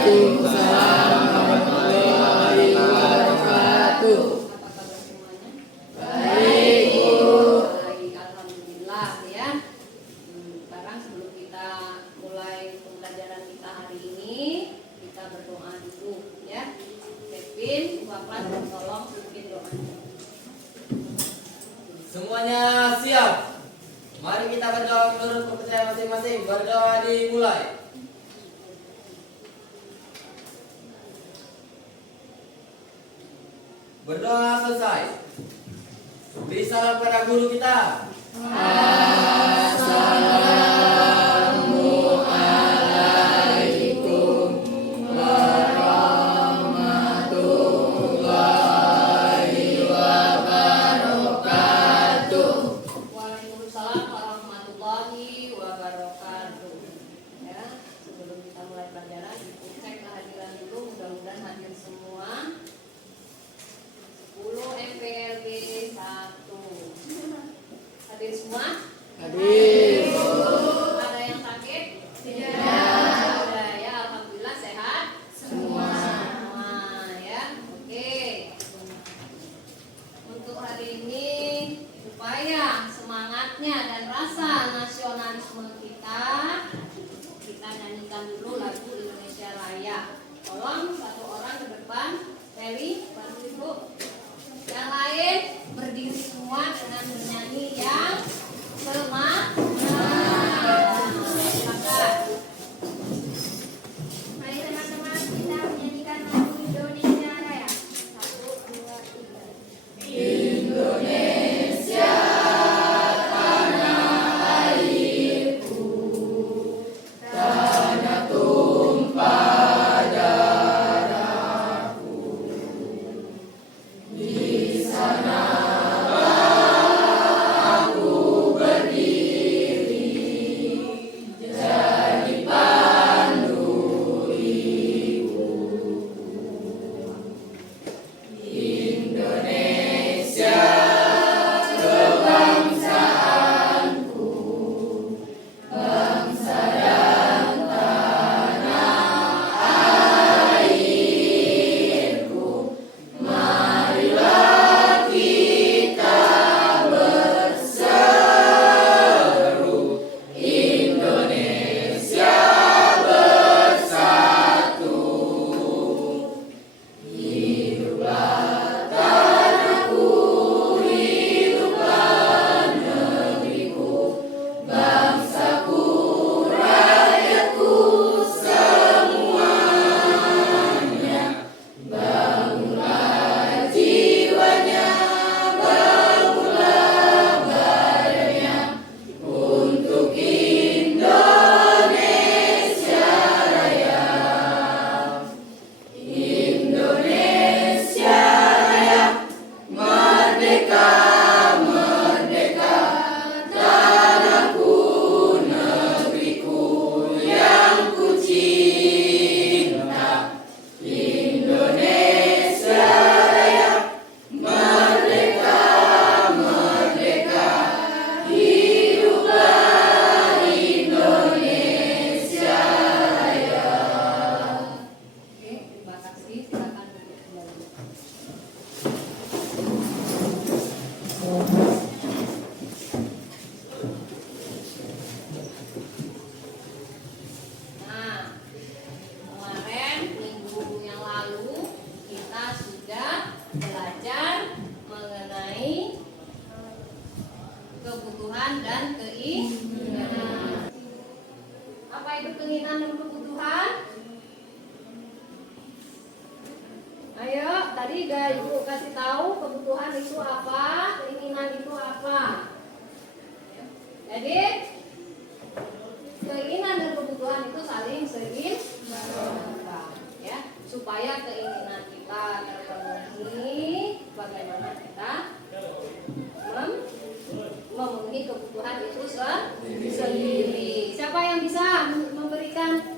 Waalaikumsalam warahmatullahi wabarakatuh. Apa kabar semuanya? Baik, Bu. Baik, alhamdulillah ya. Sekarang sebelum kita mulai pembelajaran kita hari ini, kita berdoa dulu ya. Kevin, Bapak tolong bikin doa. Semuanya siap. Mari kita berdoa menurut kepercayaan masing-masing. Berdoa dimulai. Berdoa selesai. Beri salam kepada guru kita. Assalamualaikum warahmatullahi wabarakatuh. Waalaikumsalam warahmatullahi wabarakatuh. Ya, sebelum kita mulai pelajaran, cek kehadiran dulu. Mudah-mudahan hadir semua. 10 MPLB 1. Hadir semua? Hadir. Ada yang sakit? Tidak. Ada ya, alhamdulillah sehat Semua. semua ya. Oke. Untuk hari ini supaya semangatnya dan rasa nasionalisme kita nyanyikan dulu lagu Indonesia Raya. Tolong satu orang ke depan, Feli, bantu Ibu. Yang lain berdiri semua dengan menyanyi yang semangat. Silakan. Mari teman-teman kita menyanyikan lagu Indonesia Raya. 1, 2, 3. Indonesia tanah airku, tanah tumpah darahku. Di sana aku berdiri, jadi pandu Indonesia kebangsaanku, bangsa dan tanah airku. Marilah kita berseru, Indonesia bersatu. Hiduplah tanahku, hiduplah negeriku, bangsaku, rakyatku semuanya. Bangunlah jiwanya, bangunlah badannya, untuk Indonesia Raya. Indonesia Raya, merdeka, merdeka, tanahku, negeriku yang ku cinta. Indonesia Raya, merdeka, merdeka, hiduplah Indonesia Raya. Oke, terima kasih. Silakan duduk kembali. Nah, kemarin minggu yang lalu kita sudah belajar mengenai kebutuhan dan keinginan. Apa itu keinginan dan kebutuhan? Ayo, tadi Ibu kasih tahu kebutuhan itu apa, keinginan itu apa. Jadi keinginan dan kebutuhan itu saling seimbang, ya, supaya keinginan kita terpenuhi. Bagaimana kita memenuhi kebutuhan itu sendiri? Siapa yang bisa memberikan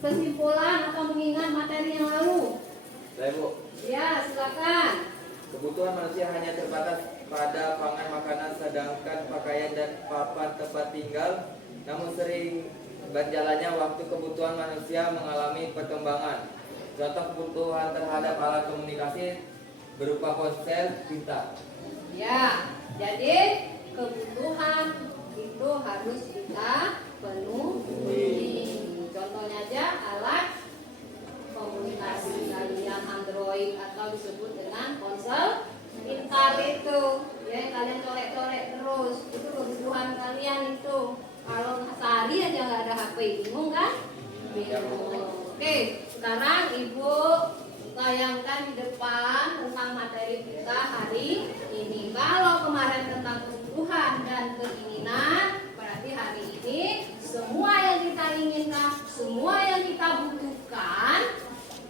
kesimpulan atau mengingat materi yang lalu? Saya, Bu. Ya, silakan. Kebutuhan manusia hanya terbatas pada pangan makanan, sedangkan pakaian dan papan tempat tinggal namun sering berjalannya waktu kebutuhan manusia mengalami perkembangan. Contoh kebutuhan terhadap alat komunikasi berupa ponsel pintar. Ya, jadi kebutuhan itu harus kita penuhi. Contohnya aja alat komunikasi kalian Android atau disebut dengan ponsel pintar itu. Ya, kalian colek-colek terus. Itu kebutuhan kalian itu. Kalau sehari aja nggak ada HP, bingung kan? Bingung. Oke, sekarang Ibu tayangkan di depan tentang materi kita hari ini. Kalau kemarin tentang kebutuhan dan keinginan, berarti hari ini semua yang kita inginkan, semua yang kita butuhkan,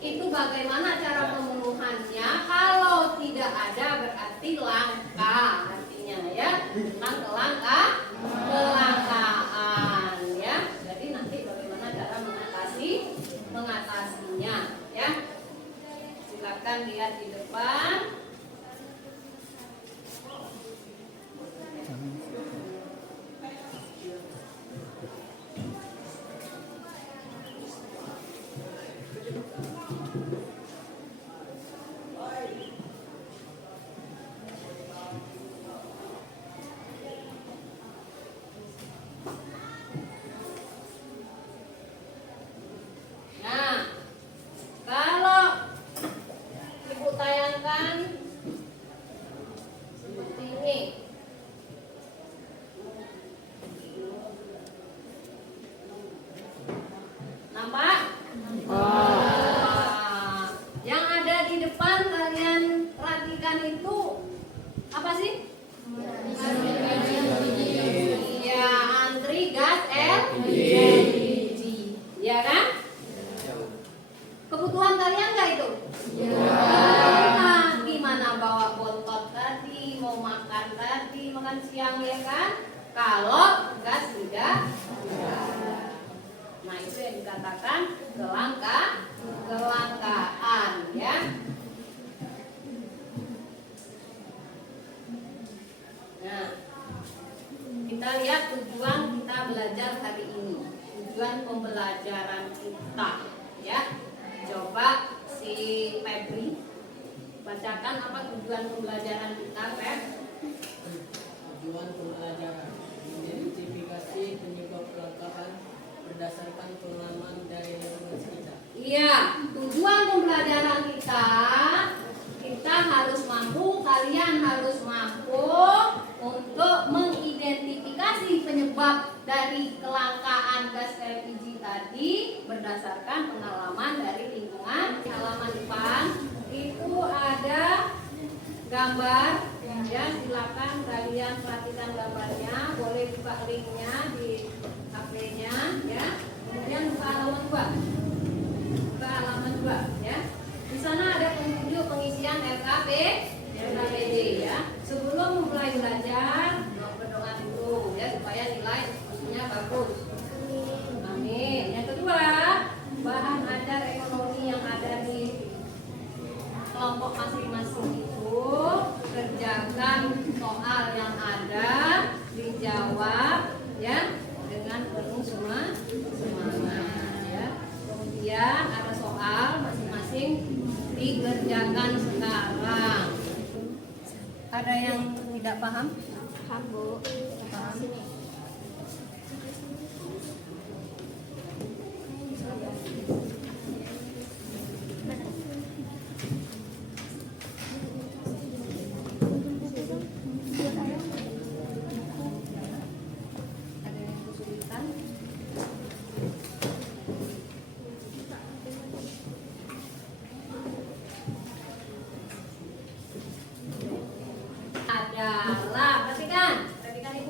itu bagaimana cara pemenuhannya. Kalau tidak ada berarti langka, artinya ya tentang kelangkaan ya. Jadi nanti bagaimana cara mengatasinya ya. Silakan lihat di depan. Nah, kalau Ibu tayangkan seperti ini. Nampak? Yang ada di depan kalian perhatikan itu apa sih? Iya, antri gas LPG. Iya kan? Kebutuhan kalian nggak itu? Nah, gimana bawa bontot tadi, mau makan tadi, makan siang ya kan? Kalau gas tidak ada. Nah, itu yang dikatakan kelangkaan ya. Nah, kita lihat tujuan kita belajar hari ini. Tujuan pembelajaran kita ya. Coba si Febri bacakan apa tujuan pembelajaran kita, Feb? Tujuan pembelajaran identifikasi penyebab kelangkaan berdasarkan pengalaman dari lingkungan sekitar. Iya, tujuan pembelajaran kita harus mampu, kalian harus mampu untuk mengidentifikasi penyebab dari kelangkaan gas LPG tadi berdasarkan pengalaman dari lingkungan. Halaman depan itu ada gambar ya, silakan kalian perhatikan gambarnya, boleh buka linknya di HP-nya ya. Kemudian buka halaman 2 ya. Di sana ada petunjuk pengisian LKPD ya. Sebelum mulai belajar berdoa dulu ya supaya nilai maksudnya bagus. Amin. Yang kedua, bahan ajar ekonomi yang ada di kelompok masing-masing itu kerjakan soal yang ada, dijawab ya dengan penuh semangat ya. Kemudian ada soal masing-masing dikerjakan sekarang. Ada yang tidak paham? Paham, Bu. Paham. Ada yang kesulitan? Adalah, perhatikan Ibu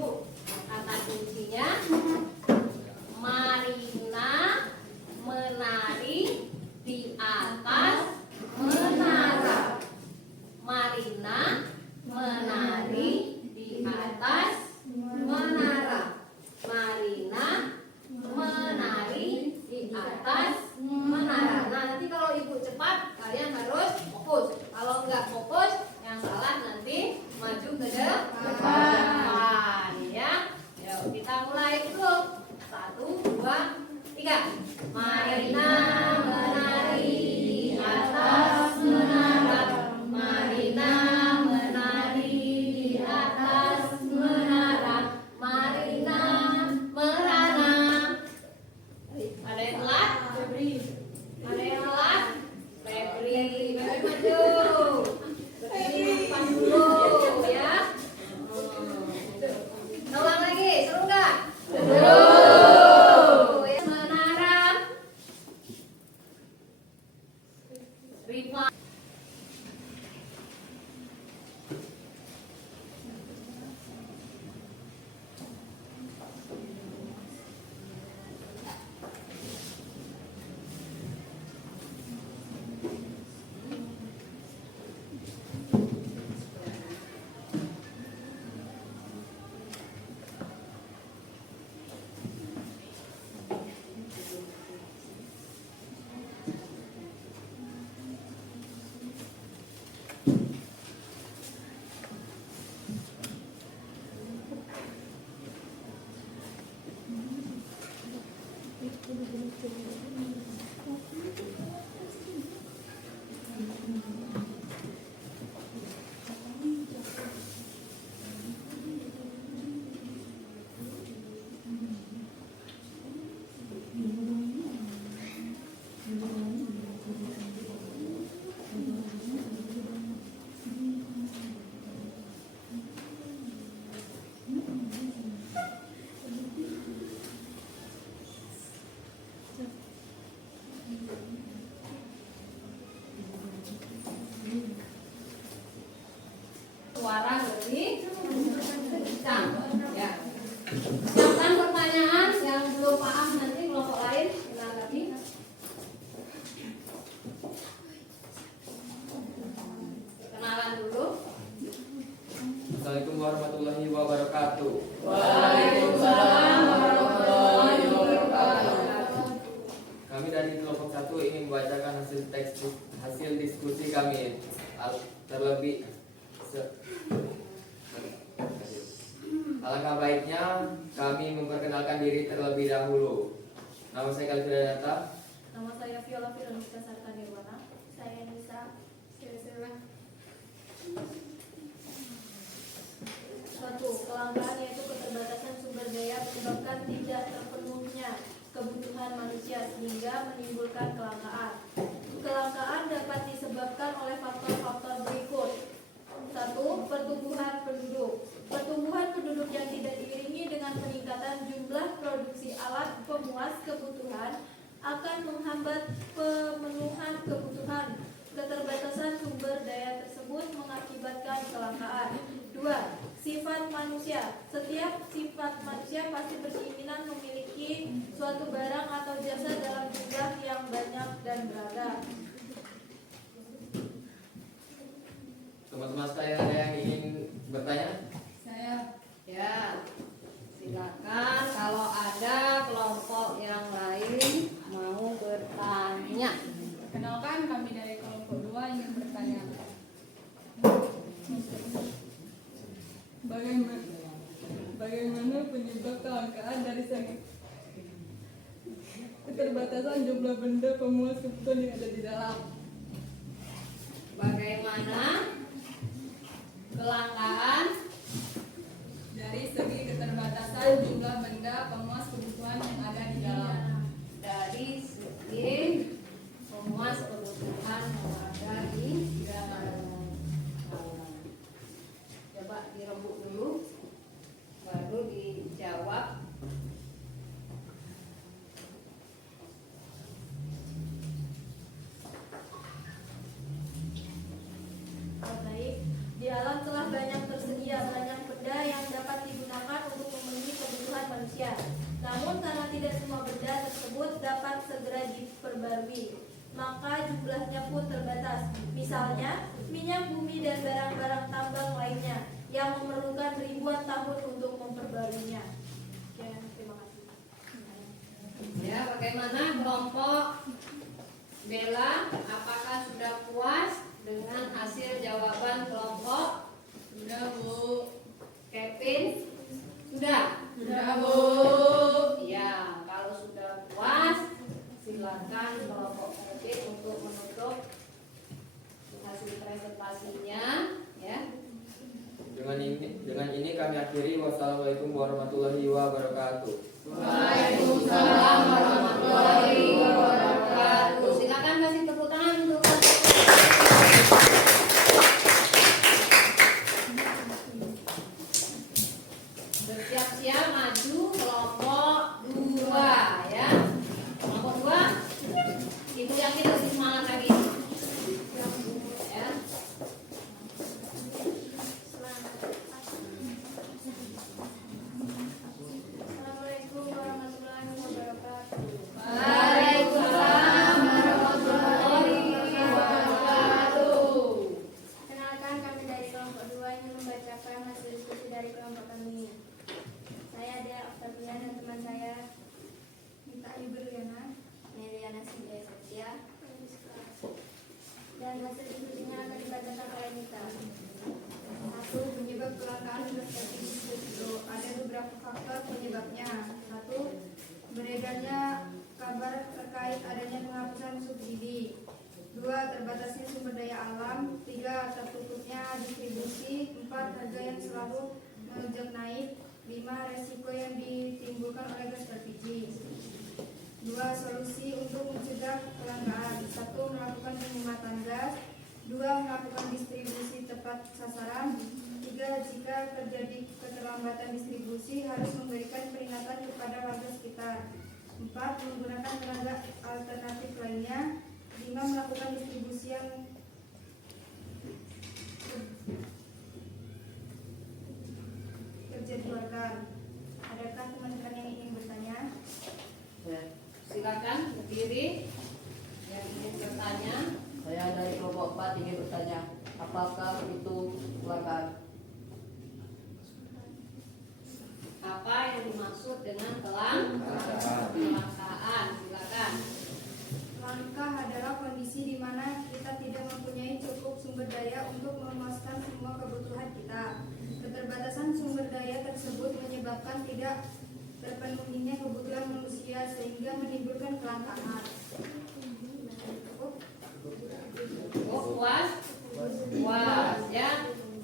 Suara lebih kencang. Ya. Siapkan pertanyaan yang belum paham, nanti kelompok lain menanggapi. Kenalan dulu. Assalamualaikum warahmatullahi wabarakatuh. Waalaikumsalam warahmatullahi wabarakatuh. Kami dari kelompok 1 ingin membacakan hasil diskusi kami. Terlebih alangkah baiknya kami memperkenalkan diri terlebih dahulu. Nama saya Kalifidata. Nama saya Viola Filonuska Sarta Nirwana. Saya Nisa Silsila. Suatu kelangkaan yaitu keterbatasan sumber daya menyebabkan tidak terpenuhnya kebutuhan manusia sehingga menimbulkan kelangkaan. Kelangkaan dapat disebabkan oleh faktor-faktor berikut. 1. Pertumbuhan penduduk. Pertumbuhan penduduk yang tidak diiringi dengan peningkatan jumlah produksi alat pemuas kebutuhan akan menghambat pemenuhan kebutuhan. Keterbatasan sumber daya tersebut mengakibatkan kelangkaan. 2. Sifat manusia. Setiap sifat manusia pasti berkeinginan memiliki suatu barang atau jasa dalam jumlah yang banyak dan beragam. Teman-teman sekalian, ada yang ingin bertanya? Saya. Ya. Silakan kalau ada kelompok yang lain mau bertanya. Perkenalkan, kami dari kelompok 2 ingin bertanya. Bagaimana penyebab kelangkaan dari segi keterbatasan jumlah benda pemuas kebutuhan yang ada di dalam? Bagaimana kelangkaan Dari segi keterbatasan jumlah benda pemuas kebutuhan yang ada di dalam. dari segi pemuas kebutuhan yang ada di dalam. Coba direbut dulu, baru dijawab. Baik, di alam telah banyak tersedia banyak benda yang dapat digunakan untuk memenuhi kebutuhan manusia. Namun karena tidak semua benda tersebut dapat segera diperbarui, maka jumlahnya pun terbatas. Misalnya, minyak bumi dan barang-barang tambang lainnya yang memerlukan ribuan tahun untuk memperbaruinya. Sekian, terima kasih. Ya, bagaimana kelompok Bella? Apakah sudah puas dengan hasil jawaban kelompok? Sudah, Bu. Kevin? Sudah? Sudah, Bu. Ya, kalau sudah puas, silakan kelompok Kevin untuk menutup hasil presentasinya, ya. Dengan ini kami akhiri. Wassalamualaikum warahmatullahi wabarakatuh. Waalaikumsalam warahmatullahi wabarakatuh. Silakan kasih tepuk tangan untuk bersiap-siap maju kelompok 2, ya. Kelompok 2, ibu yakin lebih semangat lagi, ya. Assalamualaikum warahmatullahi wabarakatuh. Waalaikumsalam warahmatullahi wabarakatuh. Kenalkan, kami dari kelompok 2 ingin membacakan hasil diskusi dari kelompok kami. Saya Dea Octavia dan teman saya Nita Ibriana, Meliana Sindia Setia, dan hasil diskusinya akan dibacakan oleh Nita. 1. Penyebab kelangkaan berstatus diskusi. Ada beberapa faktor penyebabnya. 1. Beredarnya kabar terkait adanya penghapusan subsidi. 2. Terbatasnya sumber daya alam. 3. Tertutupnya distribusi. 4. Harga yang selalu melonjak naik. 5. Resiko yang ditimbulkan oleh gas LPG. 2. Solusi untuk mencegah kelangkaan. 1. Melakukan penghematan gas. 2. Melakukan distribusi tepat sasaran. 3. Jika terjadi keterlambatan distribusi harus memberikan peringatan kepada warga sekitar. 4. Menggunakan tenaga alternatif lainnya. 5. Melakukan distribusi yang terjadwalkan. Adakah teman-teman yang ingin bertanya? Silakan berdiri yang ingin bertanya. Saya dari kelompok 4 ingin bertanya, apakah itu kelangkaan? Apa yang dimaksud dengan kelangkaan? Silakan. Langka adalah kondisi di mana kita tidak mempunyai cukup sumber daya untuk memuaskan semua kebutuhan kita. Keterbatasan sumber daya tersebut menyebabkan tidak terpenuhinya kebutuhan manusia sehingga menimbulkan kelangkaan. Cukup? Oh, puas? Puas ya.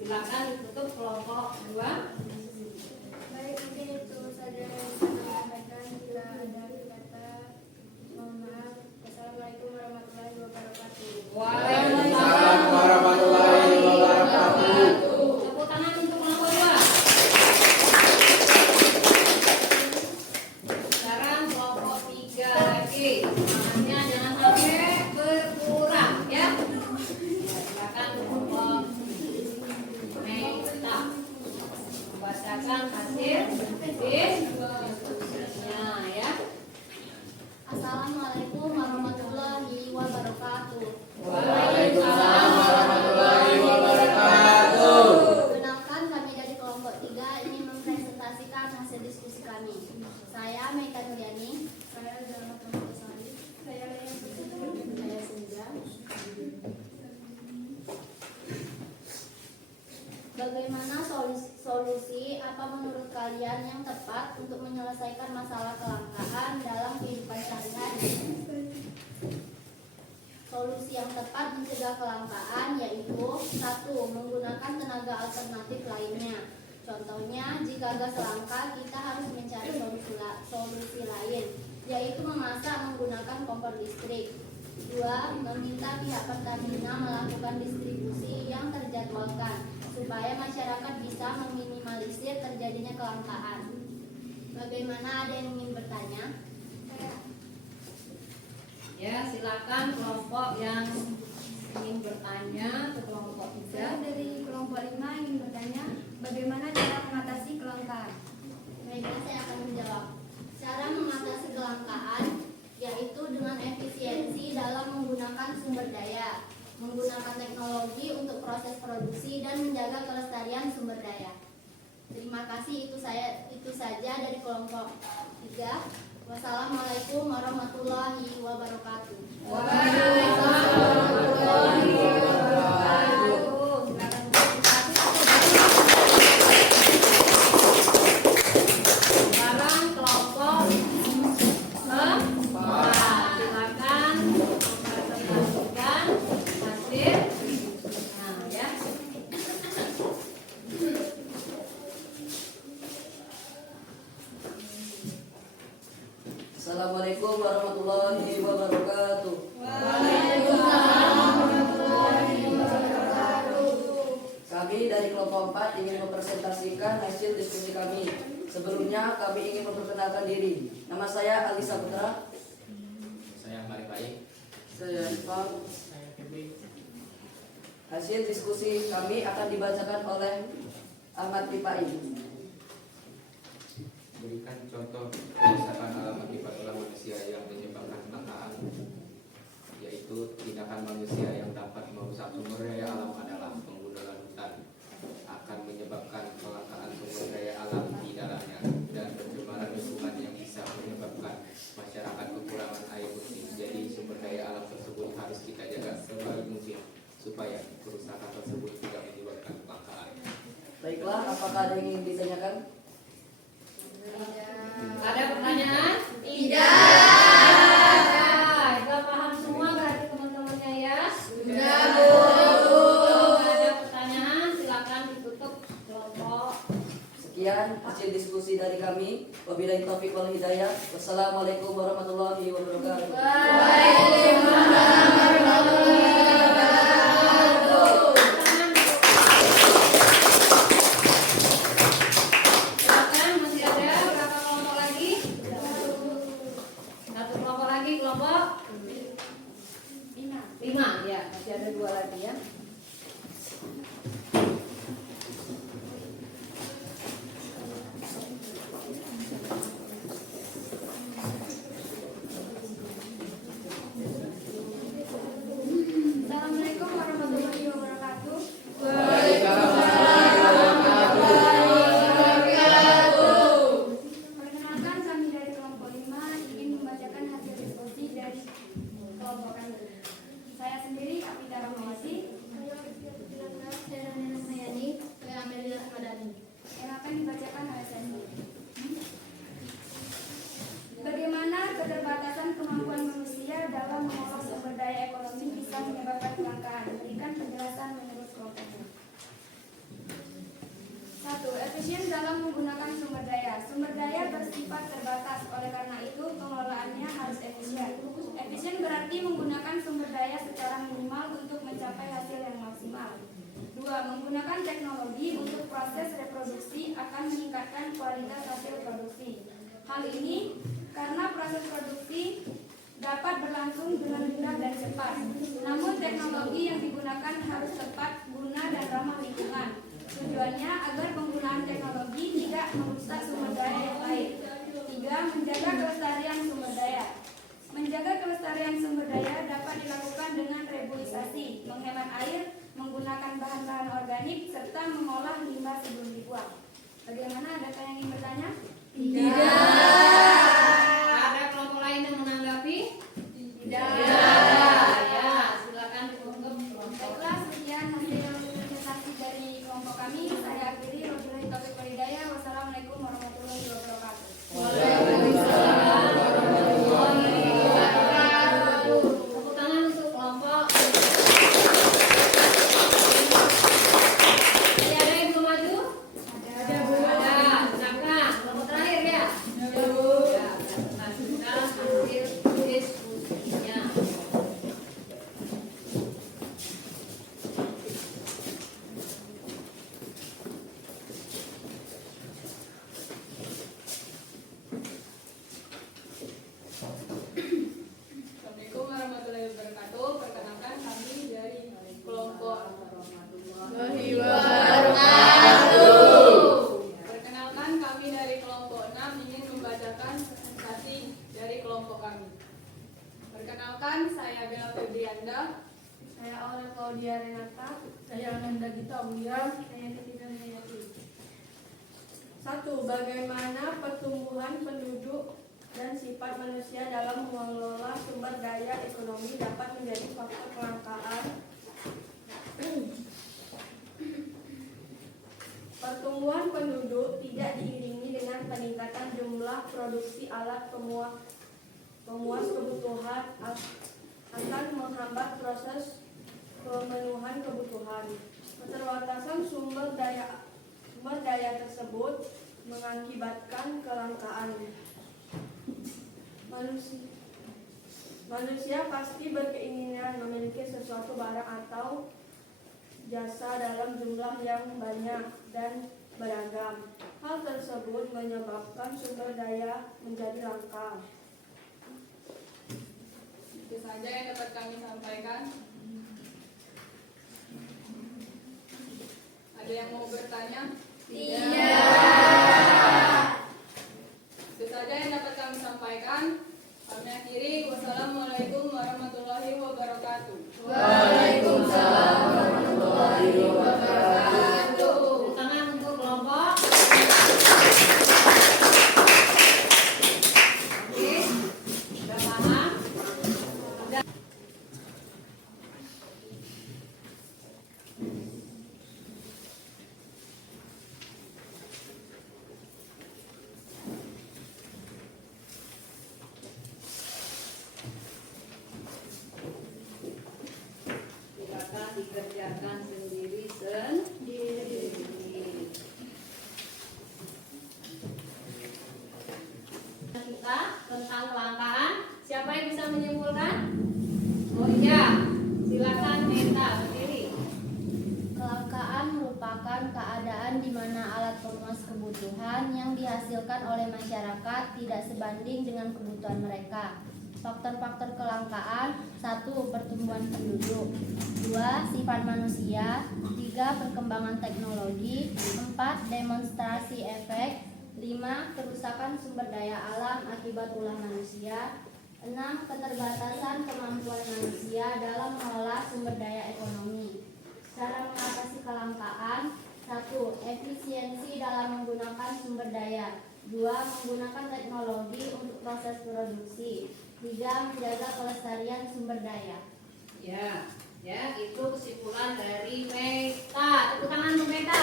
Silakan ditutup kelompok 2. Baik, mungkin itu saja yang saya sampaikan. Bila ada kata, mohon maaf. Wassalamualaikum warahmatullahi wabarakatuh. Waalaikumsalam warahmatullahi wabarakatuh. Tepuk tangan untuk kelompok 2. Sekarang kelompok 3 lagi. Semangatnya jangan sampai berkurang ya. Silakan kelompok Meta membacakan hasil diskusinya ya. Assalamualaikum warahmatullahi wabarakatuh. Waalaikumsalam warahmatullahi wabarakatuh. Perkenalkan, kami dari kelompok 3 ingin mempresentasikan hasil diskusi kami. Saya Meika Nuryani. Saya Zalma Sari. Saya Lea Susanti. Saya Senja. Bagaimana solusi apa menurut kalian yang tepat untuk menyelesaikan masalah kelangkaan dalam kehidupan sehari-hari? Solusi yang tepat mencegah kelangkaan yaitu 1. Menggunakan tenaga alternatif lainnya. Contohnya, jika gas langka, kita harus mencari solusi lain, yaitu memasak menggunakan kompor listrik. 2. Meminta pihak Pertamina melakukan distribusi yang terjadwalkan, supaya masyarakat bisa meminimalisir terjadinya kelangkaan. Bagaimana, ada yang ingin bertanya? Ya, silakan kelompok yang ingin bertanya ke kelompok 3. Saya dari kelompok 5 ingin bertanya, bagaimana cara mengatasi kelangkaan? Baiklah, saya akan menjawab. Cara mengatasi kelangkaan yaitu dengan efisiensi dalam menggunakan sumber daya, menggunakan teknologi untuk proses produksi dan menjaga kelestarian sumber daya. Terima kasih, itu saja dari kelompok 3. Wassalamualaikum warahmatullahi wabarakatuh. Waalaikumsalam warahmatullahi wabarakatuh. Silakan sekarang kelompok 4. Silakan mempresentasikan hasil. Nah, ya. Assalamualaikum warahmatullahi wabarakatuh. Kami dari kelompok 4 ingin mempresentasikan hasil diskusi kami. Sebelumnya kami ingin memperkenalkan diri. Nama saya Ali Saputra. Saya Mari Baik. Saya Rifan. Saya Feby. Hasil diskusi kami akan dibacakan oleh Ahmad Tipai. Berikan contoh kerusakan alam akibat ulah manusia yang menyebabkan kelangkaan, yaitu tindakan manusia yang dapat merusak sumber daya alam adalah penggunaan hutan akan menyebabkan kelangkaan sumber daya alam di dalamnya dan pencemaran lingkungan yang bisa menyebabkan masyarakat kekurangan air bersih. Jadi sumber daya alam tersebut harus kita jaga sebaik mungkin supaya kerusakan tersebut tidak menyebabkan kelangkaan. Baiklah, apakah ada yang ingin ditanyakan? Ada pertanyaan? Tidak. kami. Wabillahi taufiq wal hidayah. Wassalamualaikum warahmatullahi wabarakatuh. Waalaikumsalam warahmatullahi wabarakatuh. Silakan, masih ada berapa kelompok lagi? Satu kelompok lagi, kelompok 5 ya, masih ada 2 lagi ya. Assalamualaikum warahmatullahi wabarakatuh. Perkenalkan, kami dari kelompok 5 ingin membacakan hasil diskusi dari kelompok kami. Saya sendiri Apita Rahmawati. Saya Nana Mayani. Saya Amelia Madani. Yang akan dibacakan oleh saya sendiri. Bagaimana keterbatasan kemampuan manusia dalam mengolah sumber daya ekonomi bisa menyebabkan kelangkaan? Berikan penjelasan menurut kelompoknya. 1. Efisien dalam menggunakan sumber daya. Sumber daya bersifat terbatas, oleh karena itu pengelolaannya harus efisien. Efisien berarti menggunakan sumber daya secara minimal untuk mencapai hasil yang maksimal. 2. Menggunakan teknologi untuk proses reproduksi akan meningkatkan kualitas hasil produksi. Hal ini karena proses produksi dapat berlangsung dengan mudah dan cepat. Namun teknologi yang digunakan harus tepat guna dan ramah lingkungan. Tujuannya agar penggunaan teknologi tidak merusak sumber daya yang lain. 3. Menjaga kelestarian sumber daya. Menjaga kelestarian sumber daya dapat dilakukan dengan rebuisasi, menghemat air, menggunakan bahan-bahan organik, serta mengolah limbah sebelum dibuang. Bagaimana? Adakah yang ingin bertanya? Ada kelompok lain yang menanggapi? Tidak. Ya, silakan ditutup. Baiklah, sekian hasil presentasi dari kelompok kami. Saya akhiri. Wabillahi taufiq wal hidayah. Wassalamualaikum warahmatullahi wabarakatuh. Waalaikumsalam warahmatullahi wabarakatuh. Tepuk tangan untuk kelompok. Masih ada yang belum maju? Ada, Bu. Ada. Silakan. Kelompok terakhir ya? Ya, Bu. Ya, kita hasil diskusinya. Assalamualaikum warahmatullahi wabarakatuh. Perkenalkan kami dari kelompok Perkenalkan kami dari kelompok 6 ingin membacakan presentasi dari kelompok kami. Perkenalkan, saya Bella Febrianda. Saya Aura Claudia Renata. Saya Ananda Gita Uya. Saya Ketika Hayati. 1. Bagaimana pertumbuhan penduduk dan sifat manusia dalam mengelola sumber daya ekonomi dapat menjadi faktor kelangkaan. Pertumbuhan penduduk tidak diiringi dengan peningkatan jumlah produksi alat pemuas kebutuhan akan menghambat proses pemenuhan kebutuhan. Keterbatasan sumber daya tersebut mengakibatkan kelangkaan. Manusia pasti berkeinginan memiliki sesuatu barang atau jasa dalam jumlah yang banyak dan beragam. Hal tersebut menyebabkan sumber daya menjadi langka. Itu saja yang dapat kami sampaikan. Ada yang mau bertanya? Itu saja yang dapat kami sampaikan. Kami akhiri. Wassalamualaikum warahmatullahi wabarakatuh. Waalaikumsalam warahmatullahi wabarakatuh. Tepuk tangan untuk kelompok. Oke, sudah paham? Silakan dikerjakan sendiri. bahan yang dihasilkan oleh masyarakat tidak sebanding dengan kebutuhan mereka. Faktor-faktor kelangkaan: 1. Pertumbuhan penduduk, 2. Sifat manusia, 3. Perkembangan teknologi, 4. Demonstrasi efek, 5. Kerusakan sumber daya alam akibat ulah manusia, 6. Keterbatasan kemampuan manusia dalam mengolah sumber daya ekonomi. Cara mengatasi kelangkaan: 1. Efisiensi dalam menggunakan sumber daya, 2. Menggunakan teknologi untuk proses produksi, 3. Menjaga kelestarian sumber daya. Ya, itu kesimpulan dari Meta. Tepuk tangan untuk Meta.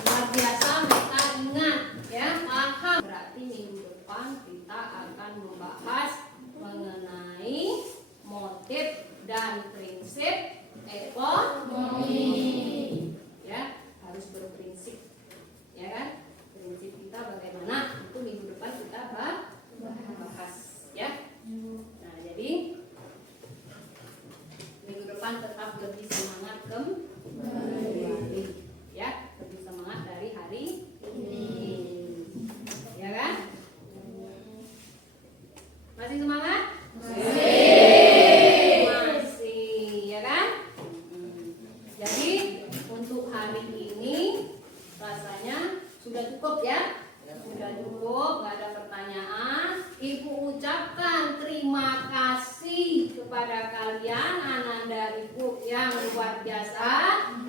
Luar biasa, Meta ingat, ya, paham. Berarti minggu depan kita akan membahas mengenai motif dan prinsip ekonomi. Ya, harus berprinsip, ya kan? Prinsip kita bagaimana? Itu minggu depan kita bahas, ya. Nah, jadi minggu depan tetap lebih semangat kembali, ya, lebih semangat dari hari ini, ya kan? Masih semangat? Masih, ya kan? Jadi untuk hari ini rasanya sudah cukup, ya? Sudah cukup, nggak ada pertanyaan. Ibu ucapkan terima kasih kepada kalian, anak dariku yang luar biasa.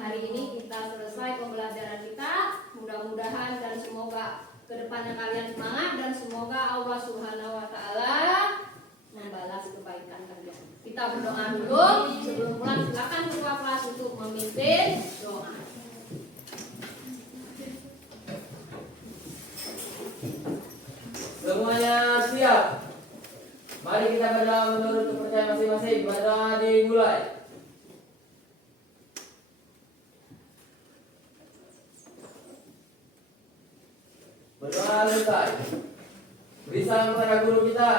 Hari ini kita selesai pembelajaran kita. Mudah-mudahan dan semoga kedepannya kalian semangat dan semoga Allah Subhanahu Wa Taala membalas kebaikan kalian. Kita berdoa dulu sebelum pulang. Silakan ketua kelas untuk memimpin doa. Semuanya siap. Mari kita berdoa menurut kepercayaan masing-masing. Berdoa dimulai. Berdoa selesai. Beri salam kepada guru kita.